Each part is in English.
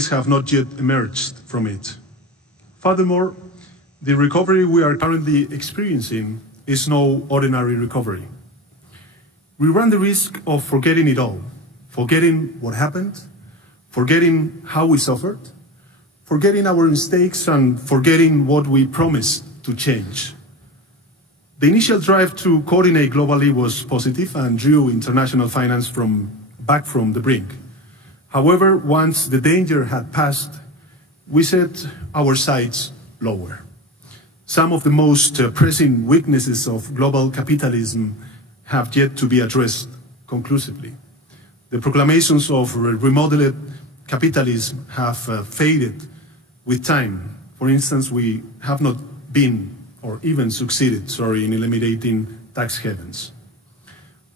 economies have not yet emerged from it. Furthermore, the recovery we are currently experiencing is no ordinary recovery. We run the risk of forgetting it all, forgetting what happened, forgetting how we suffered, forgetting our mistakes, and forgetting what we promised to change. The initial drive to coordinate globally was positive and drew international finance back from the brink. However, once the danger had passed, we set our sights lower. Some of the most pressing weaknesses of global capitalism have yet to be addressed conclusively. The proclamations of remodeled capitalism have faded with time. For instance, we have not been or even succeeded, in eliminating tax havens.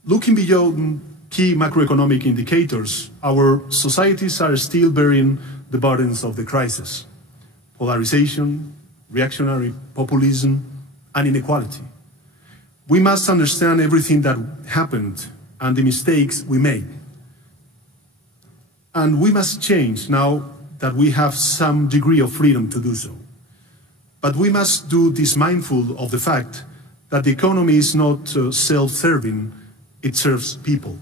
Looking beyond key macroeconomic indicators, our societies are still bearing the burdens of the crisis: polarization, reactionary populism, and inequality. We must understand everything that happened and the mistakes we made. And we must change now that we have some degree of freedom to do so. But we must do this mindful of the fact that the economy is not self-serving, it serves people.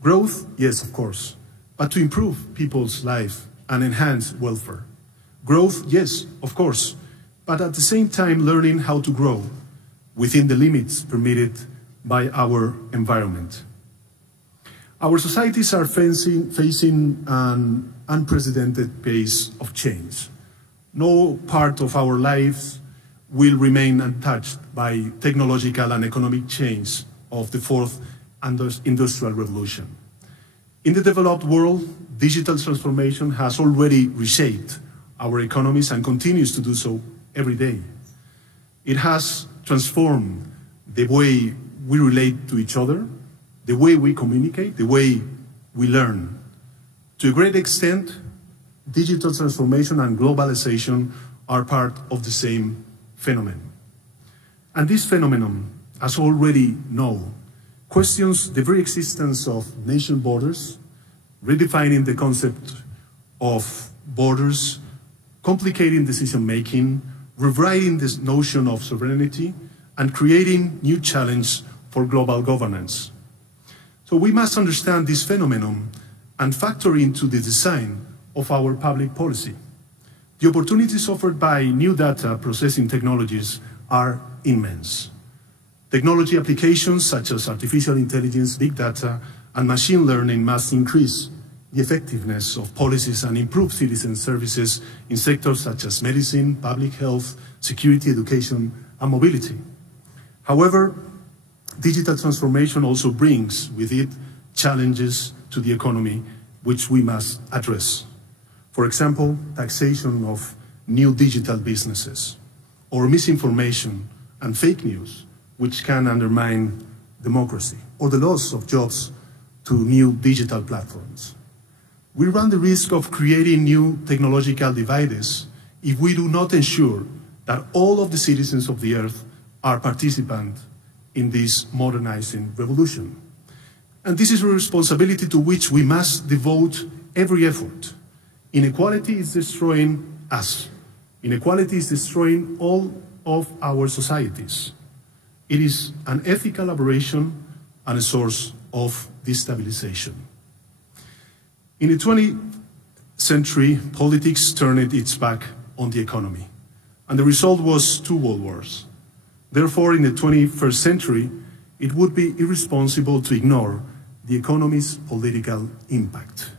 Growth, yes, of course, but to improve people's life and enhance welfare. Growth, yes, of course, but at the same time learning how to grow within the limits permitted by our environment. Our societies are facing an unprecedented pace of change. No part of our lives will remain untouched by technological and economic change of the fourth industrial revolution. In the developed world, digital transformation has already reshaped our economies and continues to do so every day. It has transformed the way we relate to each other, the way we communicate, the way we learn. To a great extent, digital transformation and globalization are part of the same phenomenon. And this phenomenon, as already know, questions the very existence of nation borders, redefining the concept of borders, complicating decision-making, rewriting this notion of sovereignty, and creating new challenges for global governance. So we must understand this phenomenon and factor into the design of our public policy. The opportunities offered by new data processing technologies are immense. Technology applications such as artificial intelligence, big data, and machine learning must increase the effectiveness of policies and improve citizen services in sectors such as medicine, public health, security, education, and mobility. However, digital transformation also brings with it challenges to the economy which we must address. For example, taxation of new digital businesses, or misinformation and fake news, which can undermine democracy, or the loss of jobs to new digital platforms. We run the risk of creating new technological divides if we do not ensure that all of the citizens of the earth are participants in this modernizing revolution. And this is a responsibility to which we must devote every effort. Inequality is destroying us. Inequality is destroying all of our societies. It is an ethical aberration and a source of destabilization. In the 20th century, politics turned its back on the economy, and the result was 2 world wars. Therefore, in the 21st century, it would be irresponsible to ignore the economy's political impact.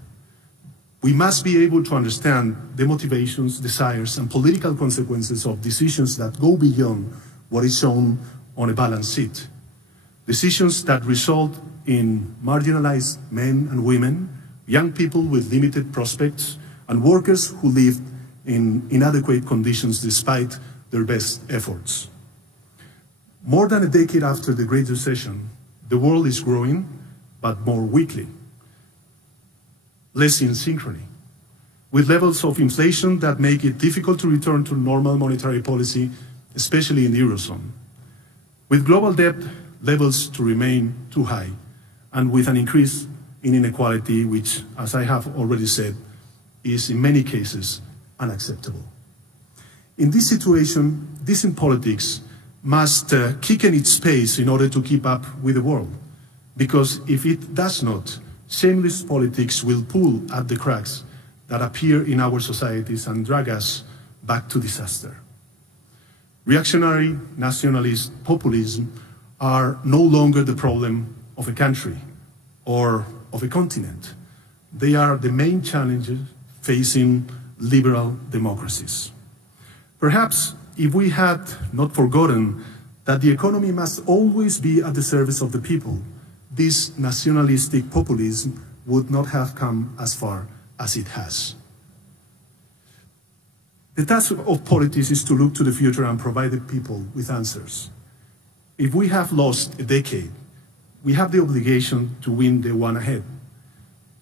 We must be able to understand the motivations, desires, and political consequences of decisions that go beyond what is shown on a balance sheet. Decisions that result in marginalized men and women, young people with limited prospects, and workers who live in inadequate conditions despite their best efforts. More than a decade after the Great Recession, the world is growing, but more weakly, less in synchrony, with levels of inflation that make it difficult to return to normal monetary policy, especially in the Eurozone, with global debt levels to remain too high, and with an increase in inequality, which, as I have already said, is in many cases unacceptable. In this situation, decent politics must kick in its pace in order to keep up with the world, because if it does not, shameless politics will pull at the cracks that appear in our societies and drag us back to disaster. Reactionary nationalist populism are no longer the problem of a country or of a continent. They are the main challenges facing liberal democracies. Perhaps if we had not forgotten that the economy must always be at the service of the people, this nationalistic populism would not have come as far as it has. The task of politics is to look to the future and provide the people with answers. If we have lost a decade, we have the obligation to win the one ahead,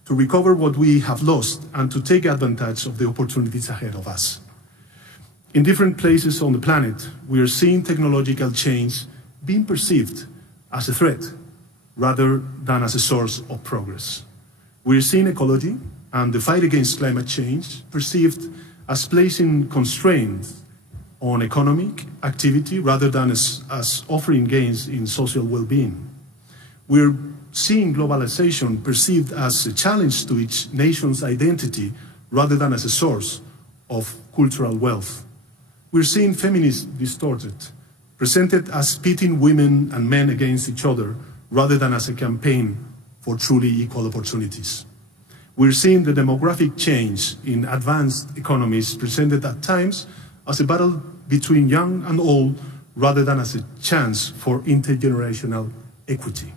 to recover what we have lost and to take advantage of the opportunities ahead of us. In different places on the planet, we are seeing technological change being perceived as a threat rather than as a source of progress. We are seeing ecology and the fight against climate change perceived as placing constraints on economic activity rather than as offering gains in social well-being. We're seeing globalization perceived as a challenge to each nation's identity rather than as a source of cultural wealth. We're seeing feminism distorted, presented as pitting women and men against each other rather than as a campaign for truly equal opportunities. We're seeing the demographic change in advanced economies presented at times as a battle between young and old rather than as a chance for intergenerational equity.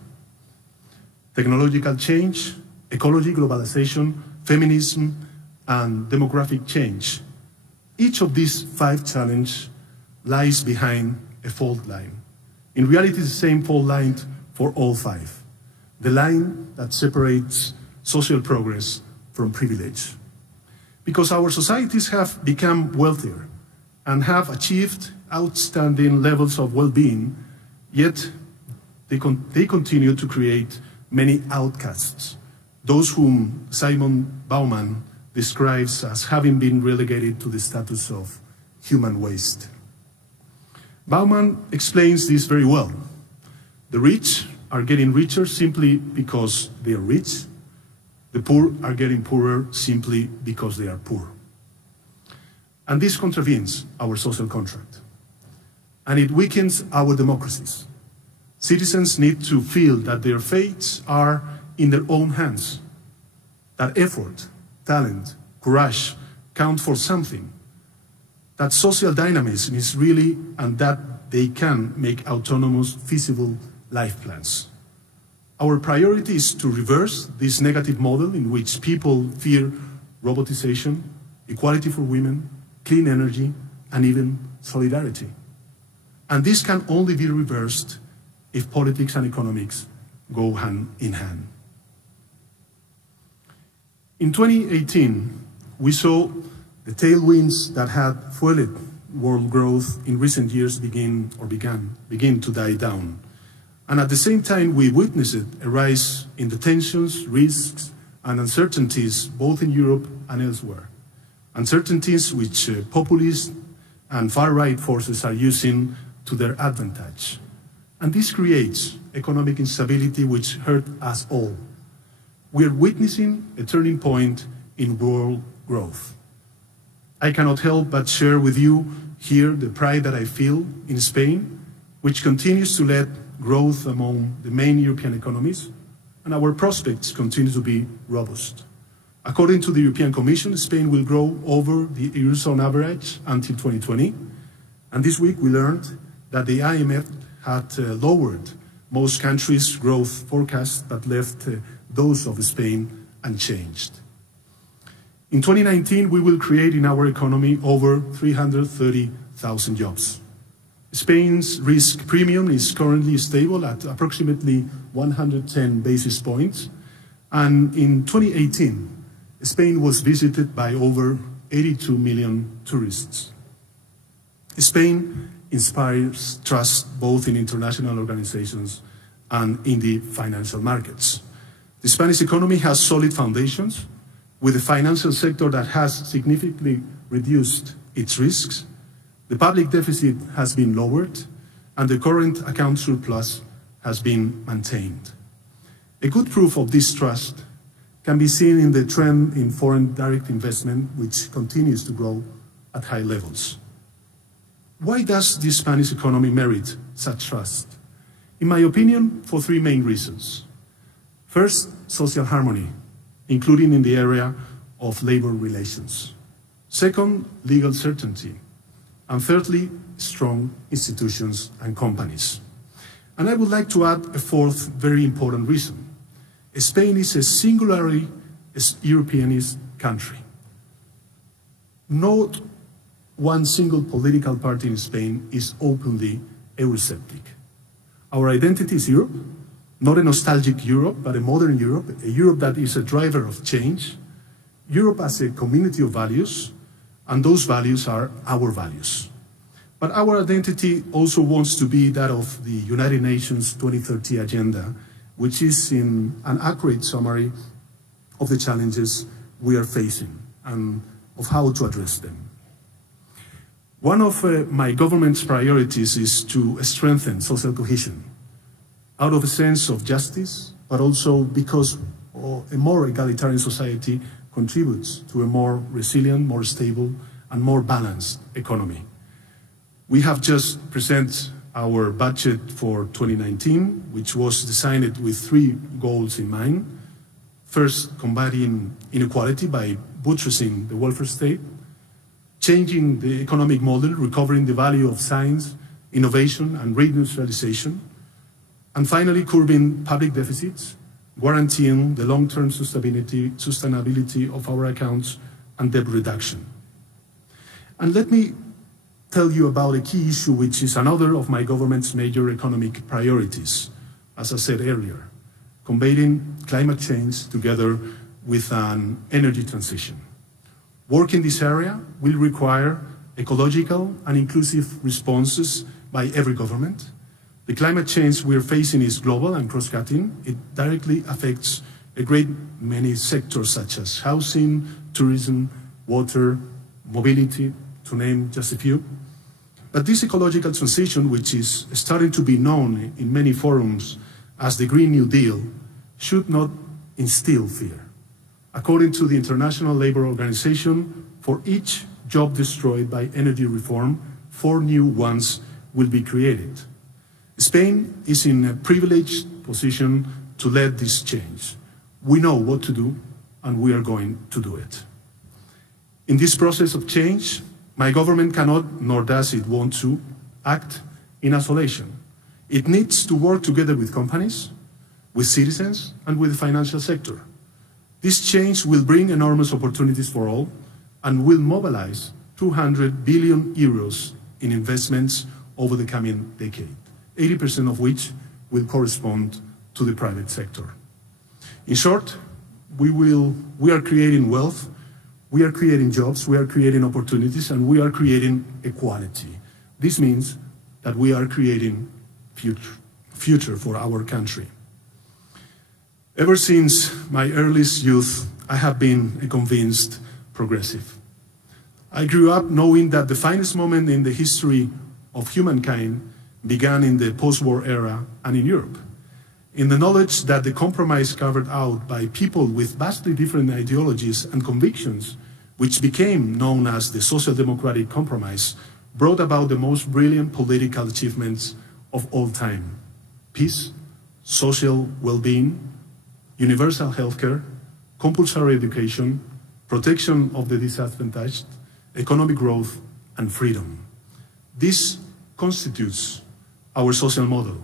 Technological change, ecology, globalization, feminism, and demographic change. Each of these 5 challenges lies behind a fault line. In reality, it's the same fault line for all 5. The line that separates social progress from privilege. Because our societies have become wealthier and have achieved outstanding levels of well-being, yet they continue to create many outcasts, those whom Simon Bauman describes as having been relegated to the status of human waste. Bauman explains this very well. The rich are getting richer simply because they are rich. The poor are getting poorer simply because they are poor. And this contravenes our social contract. And it weakens our democracies. Citizens need to feel that their fates are in their own hands, that effort, talent, courage count for something, that social dynamism is really, and that they can make autonomous, feasible life plans. Our priority is to reverse this negative model in which people fear robotization, equality for women, clean energy, and even solidarity. And this can only be reversed if politics and economics go hand in hand. In 2018, we saw the tailwinds that had fueled world growth in recent years begin to die down. And at the same time, we witnessed a rise in the tensions, risks, and uncertainties both in Europe and elsewhere. Uncertainties which populist and far-right forces are using to their advantage. And this creates economic instability which hurt us all. We are witnessing a turning point in world growth. I cannot help but share with you here the pride that I feel in Spain, which continues to lead growth among the main European economies, and our prospects continue to be robust. According to the European Commission, Spain will grow over the Eurozone average until 2020, and this week we learned that the IMF had lowered most countries' growth forecasts but left those of Spain unchanged. In 2019, we will create in our economy over 330,000 jobs. Spain's risk premium is currently stable at approximately 110 basis points, and in 2018, Spain was visited by over 82 million tourists. Spain inspires trust both in international organizations and in the financial markets. The Spanish economy has solid foundations, with a financial sector that has significantly reduced its risks, the public deficit has been lowered, and the current account surplus has been maintained. A good proof of this trust can be seen in the trend in foreign direct investment, which continues to grow at high levels. Why does the Spanish economy merit such trust? In my opinion, for three main reasons. First, social harmony, including in the area of labor relations. Second, legal certainty. And thirdly, strong institutions and companies. And I would like to add a fourth very important reason. Spain is a singularly Europeanist country. Not one single political party in Spain is openly Eurosceptic. Our identity is Europe, not a nostalgic Europe, but a modern Europe, a Europe that is a driver of change, Europe as a community of values, and those values are our values. But our identity also wants to be that of the United Nations 2030 agenda, which is in an accurate summary of the challenges we are facing and of how to address them. One of my government's priorities is to strengthen social cohesion, out of a sense of justice, but also because a more egalitarian society contributes to a more resilient, more stable, and more balanced economy. We have just presented our budget for 2019, which was designed with three goals in mind. First, combating inequality by buttressing the welfare state, changing the economic model, recovering the value of science, innovation, and reindustrialization, and finally, curbing public deficits, guaranteeing the long-term sustainability of our accounts and debt reduction. And let me tell you about a key issue which is another of my government's major economic priorities, as I said earlier, combating climate change together with an energy transition. Work in this area will require ecological and inclusive responses by every government. The climate change we're facing is global and cross-cutting. It directly affects a great many sectors such as housing, tourism, water, mobility, to name just a few. But this ecological transition, which is starting to be known in many forums as the Green New Deal, should not instill fear. According to the International Labour Organization, for each job destroyed by energy reform, 4 new ones will be created. Spain is in a privileged position to lead this change. We know what to do, and we are going to do it. In this process of change, my government cannot, nor does it want to, act in isolation. It needs to work together with companies, with citizens, and with the financial sector. This change will bring enormous opportunities for all and will mobilize 200 billion euros in investments over the coming decade, 80% of which will correspond to the private sector. In short, we are creating wealth, we are creating jobs, we are creating opportunities, and we are creating equality. This means that we are creating future for our country. Ever since my earliest youth, I have been a convinced progressive. I grew up knowing that the finest moment in the history of humankind began in the post-war era and in Europe, in the knowledge that the compromise carved out by people with vastly different ideologies and convictions, which became known as the social democratic compromise, brought about the most brilliant political achievements of all time: peace, social well-being, universal healthcare, compulsory education, protection of the disadvantaged, economic growth, and freedom. This constitutes our social model,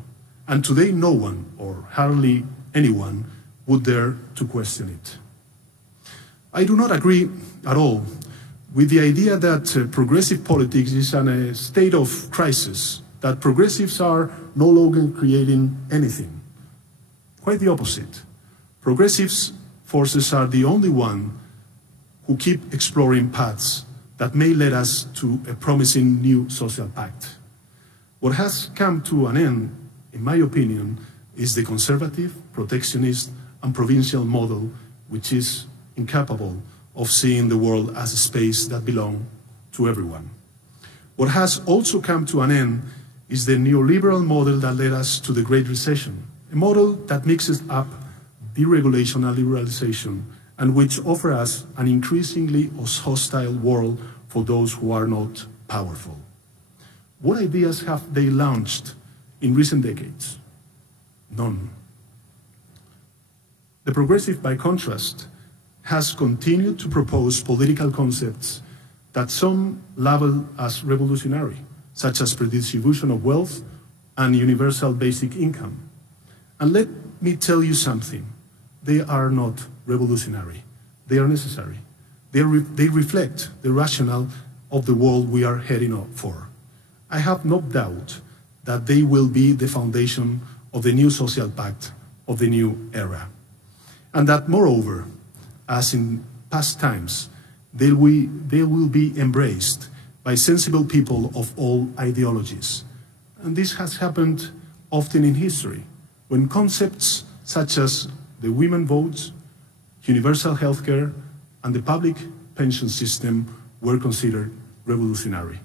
and today no one, or hardly anyone, would dare to question it. I do not agree at all with the idea that progressive politics is in a state of crisis, that progressives are no longer creating anything. Quite the opposite. Progressive forces are the only ones who keep exploring paths that may lead us to a promising new social pact. What has come to an end, in my opinion, is the conservative, protectionist, and provincial model, which is incapable of seeing the world as a space that belongs to everyone. What has also come to an end is the neoliberal model that led us to the Great Recession, a model that mixes up deregulation and liberalization, and which offers us an increasingly hostile world for those who are not powerful. What ideas have they launched in recent decades? None. The progressive, by contrast, has continued to propose political concepts that some label as revolutionary, such as redistribution of wealth and universal basic income. And let me tell you something, they are not revolutionary, they are necessary. They reflect the rationale of the world we are heading up for. I have no doubt that they will be the foundation of the new social pact of the new era. And that, moreover, as in past times, they will be embraced by sensible people of all ideologies. And this has happened often in history, when concepts such as the women vote, universal healthcare, and the public pension system were considered revolutionary.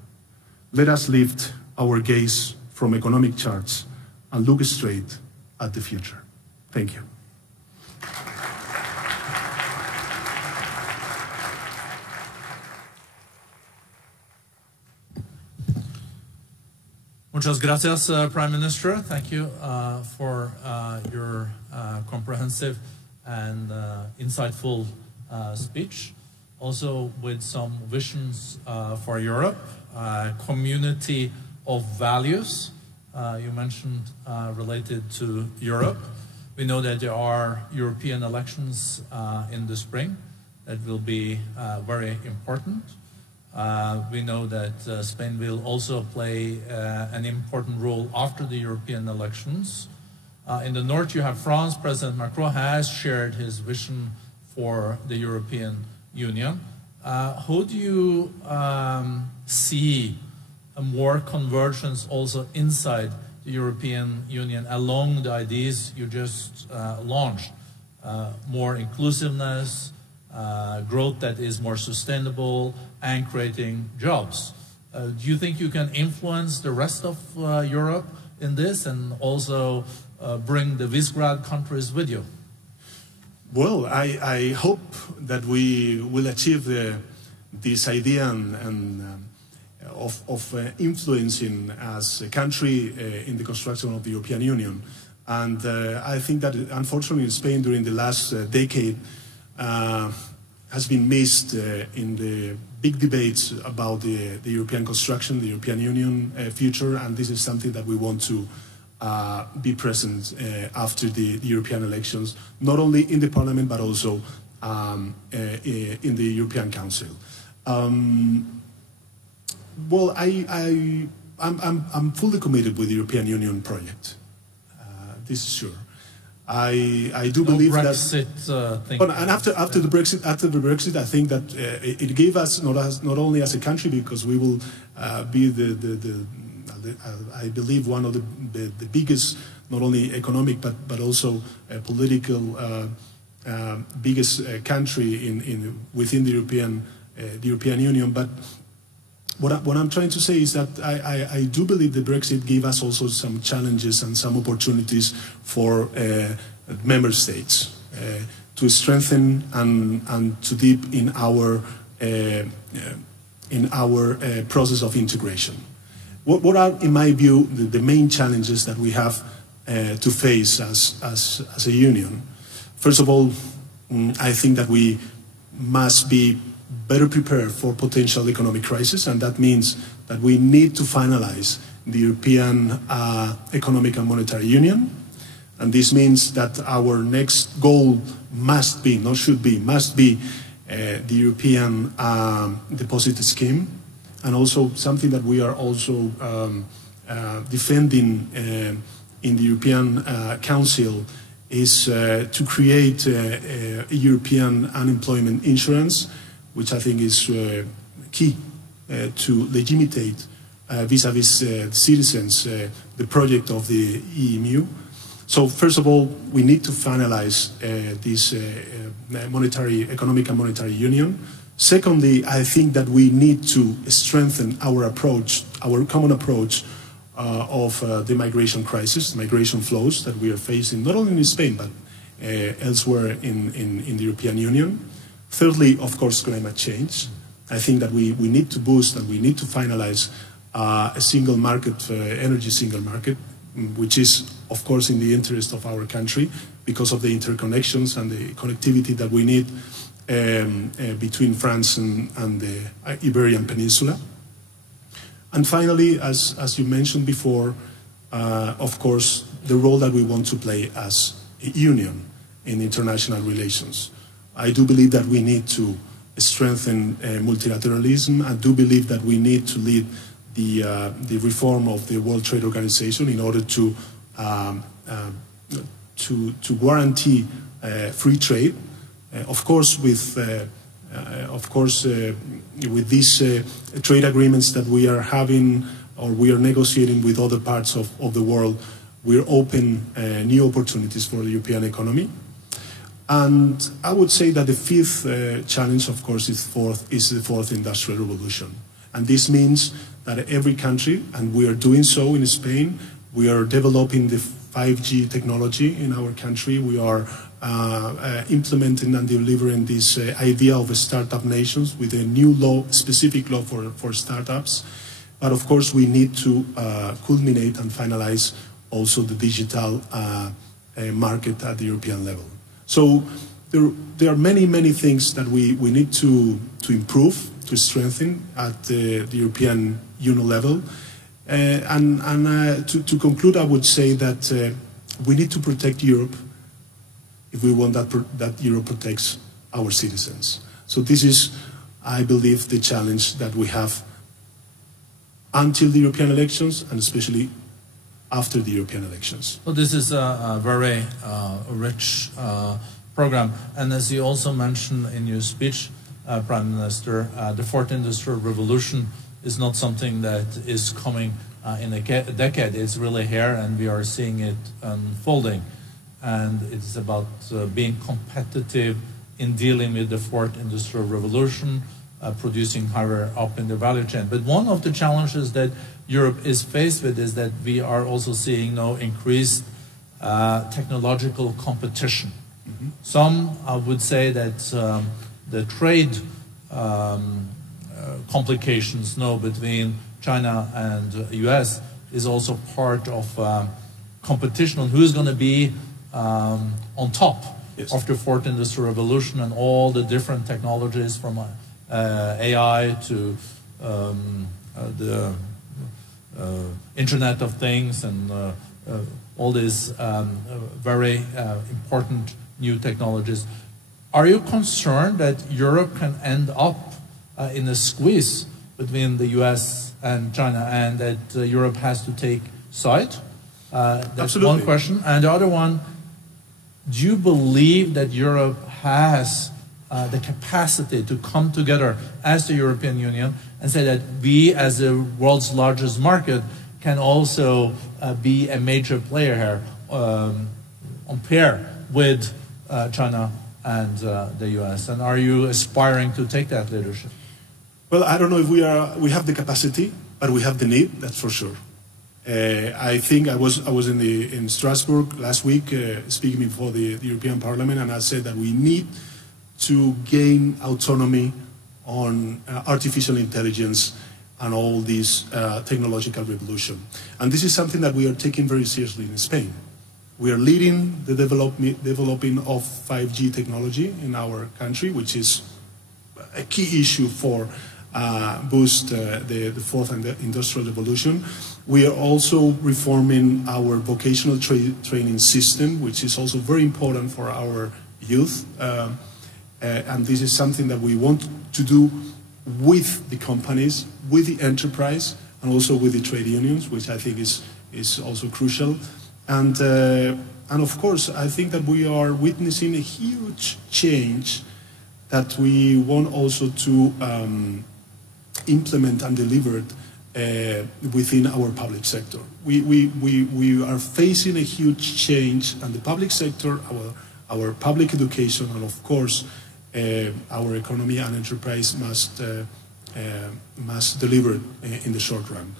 Let us lift our gaze from economic charts and look straight at the future. Thank you. Muchas gracias, Prime Minister. Thank you for your comprehensive and insightful speech. Also with some visions for Europe, community of values you mentioned related to Europe. We know that there are European elections in the spring that will be very important. We know that Spain will also play an important role after the European elections. In the north you have France. President Macron has shared his vision for the European Union. How do you see a more convergence also inside the European Union along the ideas you just launched? More inclusiveness, growth that is more sustainable, and creating jobs. Do you think you can influence the rest of Europe in this and also bring the Visegrad countries with you? Well, I hope that we will achieve this idea of influencing as a country in the construction of the European Union. And I think that, unfortunately, Spain during the last decade has been missed in the big debates about the European construction, the European Union future, and this is something that we want to be present after the European elections, not only in the Parliament but also in the European Council. Well, I'm fully committed with the European Union project. This is sure. I do believe Brexit, that. And after the Brexit, I think that it gave us not only as a country, because we will be I believe one of the biggest, not only economic but also political biggest country within the European Union. But what I'm trying to say is that I do believe that Brexit gave us also some challenges and some opportunities for member states to strengthen and to deep in our process of integration. What are, in my view, the main challenges that we have to face as a union? First of all, I think that we must be better prepared for potential economic crisis, and that means that we need to finalize the European Economic and Monetary Union. And this means that our next goal must be, not should be, must be the European deposit scheme, and also something that we are also defending in the European Council is to create a European unemployment insurance, which I think is key to legitimate vis-à-vis citizens the project of the EMU. So first of all, we need to finalize this economic and monetary union. Secondly, I think that we need to strengthen our approach, our common approach of the migration crisis, migration flows that we are facing, not only in Spain, but elsewhere in the European Union. Thirdly, of course, climate change. I think that we need to boost and we need to finalize a single market, energy single market, which is, of course, in the interest of our country because of the interconnections and the connectivity that we need between France and the Iberian Peninsula. And finally, as you mentioned before, of course, the role that we want to play as a union in international relations. I do believe that we need to strengthen multilateralism. I do believe that we need to lead the reform of the World Trade Organization in order to guarantee free trade. Of course, with these trade agreements that we are having or we are negotiating with other parts of the world, we're open new opportunities for the European economy. And I would say that the fifth challenge, of course, is the fourth industrial revolution. And this means that every country, and we are doing so in Spain, we are developing the 5G technology in our country. We are implementing and delivering this idea of a startup nations with a new law, specific law for startups. But of course, we need to culminate and finalize also the digital market at the European level. So there are many things that we need to improve, to strengthen at the European Union level. To conclude, I would say that we need to protect Europe if we want that Europe protects our citizens. So this is, I believe, the challenge that we have until the European elections and especially after the European elections. Well, this is a very rich program. And as you also mentioned in your speech, Prime Minister, the fourth industrial revolution is not something that is coming in a decade. It's really here, and we are seeing it unfolding. And it's about being competitive in dealing with the fourth industrial revolution, producing higher up in the value chain. But one of the challenges that Europe is faced with is that we are also seeing now increased technological competition. Mm-hmm. Some would say that the trade complications now between China and the US is also part of competition on who's going to be on top of the fourth industrial revolution and all the different technologies from AI to the Internet of Things and all these very important new technologies. Are you concerned that Europe can end up in a squeeze between the US and China and that Europe has to take side? That's Absolutely. One question. And the other one, do you believe that Europe has the capacity to come together as the European Union and say that we, as the world's largest market, can also be a major player here on pair with China and the US? And are you aspiring to take that leadership? Well, I don't know if we have the capacity, but we have the need, that's for sure. I think I was in Strasbourg last week speaking before the European Parliament, and I said that we need to gain autonomy on artificial intelligence and all this technological revolution. And this is something that we are taking very seriously in Spain. We are leading the developing of 5G technology in our country, which is a key issue for boost the fourth industrial revolution. We are also reforming our vocational training system, which is also very important for our youth. And this is something that we want to do with the companies, with the enterprise, and also with the trade unions, which I think is also crucial. And of course, I think that we are witnessing a huge change that we want also to implement and deliver within our public sector. We are facing a huge change, and the public sector, our public education, and of course, our economy and enterprise must deliver in the short run.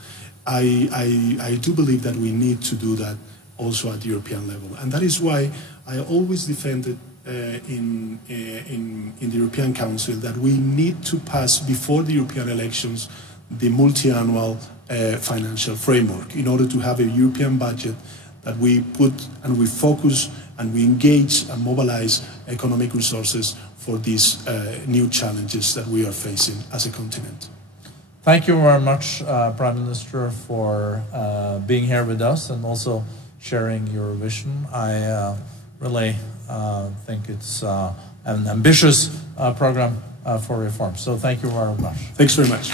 I do believe that we need to do that also at the European level, and that is why I always defended in the European Council that we need to pass before the European elections the multi-annual financial framework in order to have a European budget that we put and we focus and we engage and mobilize economic resources for these new challenges that we are facing as a continent. Thank you very much, Prime Minister, for being here with us and also sharing your vision. I really think it's an ambitious program for reform. So thank you very much. Thanks very much.